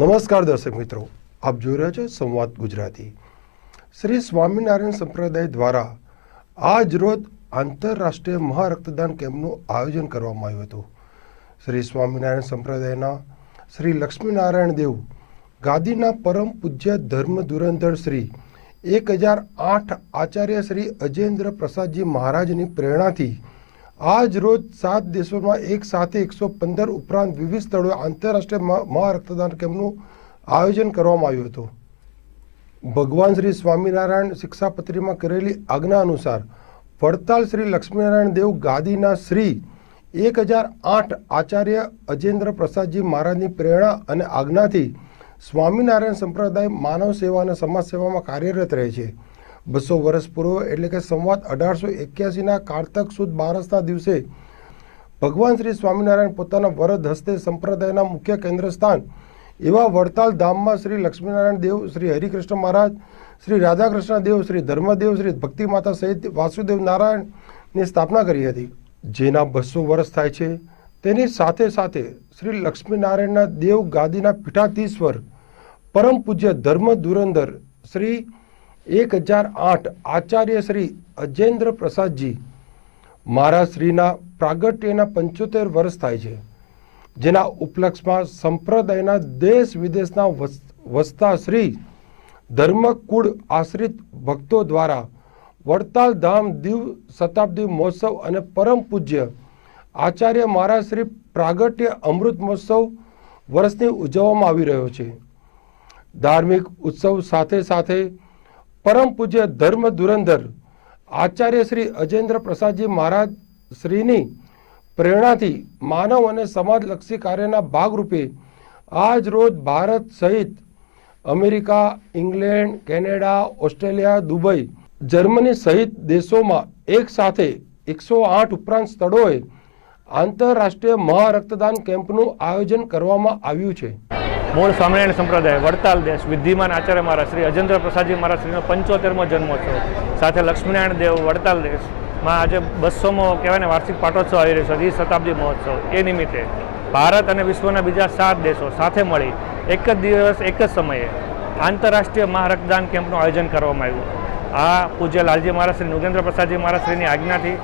નમસ્કાર દર્શક મિત્રો, આપ જોઈ રહ્યા છો સંવાદ ગુજરાતી। શ્રી સ્વામિનારાયણ સંપ્રદાય દ્વારા આજ રોજ આંતરરાષ્ટ્રીય મહારક્તદાન કેમ્પનું આયોજન કરવામાં આવ્યું હતું। શ્રી સ્વામિનારાયણ સંપ્રદાયના શ્રી લક્ષ્મીનારાયણ દેવ ગાદીના પરમ પૂજ્ય ધર્મ ધુરંધર શ્રી 1008 આચાર્ય શ્રી અજેન્દ્ર પ્રસાદજી મહારાજની પ્રેરણાથી આજ રોજ 7 દેશોમાં એક સાથે 115 ઉપરાંત વિવિધ સ્થળોએ આંતરરાષ્ટ્રીય મહારક્તદાન કેમ્પનું આયોજન કરવામાં આવ્યું હતું। ભગવાન શ્રી સ્વામિનારાયણ શિક્ષાપત્રીમાં કરેલી આજ્ઞા અનુસાર વડતાલ શ્રી લક્ષ્મીનારાયણ દેવ ગાદીના શ્રી 1008 આચાર્ય અજેન્દ્ર પ્રસાદજી મહારાજની પ્રેરણા અને આજ્ઞાથી સ્વામિનારાયણ સંપ્રદાય માનવ સેવા અને સમાજ સેવામાં કાર્યરત રહે છે। 200 વર્ષ પૂર્વે એટલે કે સંવત 1881ના કારતક સુદ બારસના દિવસે ભગવાન શ્રી સ્વામિનારાયણ પોતાના વરદ હસ્તે સંપ્રદાયના મુખ્ય કેન્દ્ર સ્થાન એવા વડતાલ ધામમાં શ્રી લક્ષ્મીનારાયણ દેવ, શ્રી હરિકૃષ્ણ મહારાજ, શ્રી રાધાકૃષ્ણ દેવ, શ્રી ધર્મદેવ, શ્રી ભક્તિ માતા સહિત વાસુદેવ નારાયણની સ્થાપના કરી હતી, જેના 200 વર્ષ થાય છે। તેની સાથે સાથે શ્રી લક્ષ્મીનારાયણના દેવ ગાદીના પીઠાધીશ્વર પરમ પૂજ્ય ધર્મ ધુરંધર શ્રી 1008 આચાર્ય શ્રી અજેન્દ્ર પ્રસાદજી મહારાજ શ્રીના પ્રાગટ્યના 75 વર્ષ થાય છે, જેના ઉપલક્ષમાં સંપ્રદાયના દેશ વિદેશના વસતા શ્રી ધર્મકુળ આશ્રિત ભક્તો દ્વારા વડતાલ ધામ દિવ શતાબ્દી મહોત્સવ અને પરમ પૂજ્ય આચાર્ય મહારાજ શ્રી પ્રાગટ્ય અમૃત મહોત્સવ વર્ષની ઉજવવામાં આવી રહ્યો છે। ધાર્મિક ઉત્સવ સાથે સાથે પરમ પૂજ્ય ધર્મ ધુરંધર આચાર્ય શ્રી અજેન્દ્ર પ્રસાદજી મહારાજ શ્રીની પ્રેરણાથી માનવ અને સમાજલક્ષી કાર્યના ભાગરૂપે આજ રોજ ભારત સહિત America, England, Canada, Australia, Dubai, Germany સહિત દેશોમાં એક સાથે 108 ઉપરાંત સ્થળોએ આંતરરાષ્ટ્રીય મહારક્તદાન કેમ્પનું આયોજન કરવામાં આવ્યું છે। મૂળ સ્વામિનારાયણ સંપ્રદાય વડતાલ દેશ વિદ્યમાન આચાર્ય મહારાજ શ્રી અજેન્દ્ર પ્રસાદજી મહારાજ શ્રીનો 75મો જન્મોત્સવ સાથે લક્ષ્મીનારાયણ દેવ વડતાલ દેશમાં આજે 200મો કહેવાય ને વાર્ષિક પાટોત્સવ આવી રહ્યો છે, શતાબ્દી મહોત્સવ। એ નિમિત્તે ભારત અને વિશ્વના બીજા 7 દેશો સાથે મળી એક જ દિવસ એક જ સમયે આંતરરાષ્ટ્રીય મહારક્તદાન કેમ્પનું આયોજન કરવામાં આવ્યું। આ પૂજ્ય લાલજી મહારાજ શ્રી નૃગેન્દ્ર પ્રસાદજી મહારાજ શ્રીની આજ્ઞાથી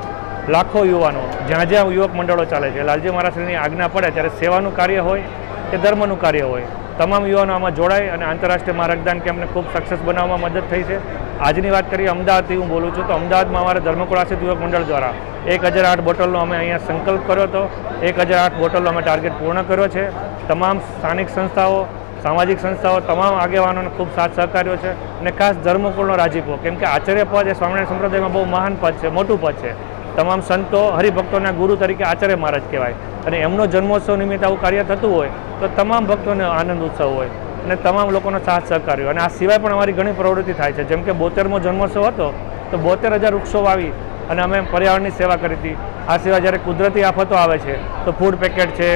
લાખો યુવાનો જ્યાં જ્યાં યુવક મંડળો ચાલે છે, લાલજી મહારાજ શ્રીની આજ્ઞા પડે ત્યારે સેવાનું કાર્ય હોય કે ધર્મનું કાર્ય હોય, તમામ યુવાનો આમાં જોડાય અને આંતરરાષ્ટ્રીય મહારક્તદાન કેમ્પને ખૂબ સક્સેસ બનાવવામાં મદદ થઈ છે। આજની વાત કરીએ અમદાવાદથી હું બોલું છું, તો અમદાવાદમાં અમારા ધર્મકુળ આશ્રિત યુવક મંડળ દ્વારા 1008 બોટલનો અમે અહીંયા સંકલ્પ કર્યો હતો। 1008 બોટલનો અમે ટાર્ગેટ પૂર્ણ કર્યો છે। તમામ સ્થાનિક સંસ્થાઓ, સામાજિક સંસ્થાઓ, તમામ આગેવાનોને ખૂબ સાથ સહકાર્યો છે અને ખાસ ધર્મકુળનો રાજીપો, કેમ કે આચાર્ય પદ એ સ્વામિનારાયણ સંપ્રદાયમાં બહુ મહાન પદ છે, મોટું પદ છે। તમામ સંતો હરિભક્તોના ગુરુ તરીકે આચાર્ય મહારાજ કહેવાય અને એમનો જન્મોત્સવ નિમિત્તે આવું કાર્ય થતું હોય તો તમામ ભક્તોને આનંદ ઉત્સવ હોય અને તમામ લોકોનો સાથ સહકાર હોય। અને આ સિવાય પણ અમારી ઘણી પ્રવૃત્તિ થાય છે, જેમ કે 72મો જન્મોત્સવ હતો તો 72,000 વૃક્ષો વાવી અને અમે પર્યાવરણની સેવા કરી હતી। આ સિવાય જ્યારે કુદરતી આફતો આવે છે તો ફૂડ પેકેટ છે,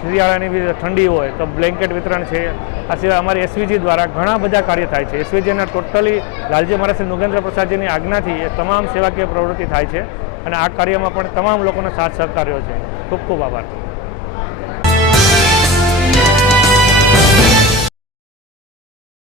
શિયાળાની ઠંડી હોય તો બ્લેન્કેટ વિતરણ છે। આ સિવાય અમારી એસવીજી દ્વારા ઘણા બધા કાર્ય થાય છે। એસવીજીના ટોટલી લાલજી મહારાજ શ્રી નૃગેન્દ્ર પ્રસાદજીની આજ્ઞાથી એ તમામ સેવાકીય પ્રવૃત્તિ થાય છે અને આ કાર્યમાં પણ તમામ લોકોનો સાથ સહકાર્યો છે। ખૂબ ખૂબ આભાર।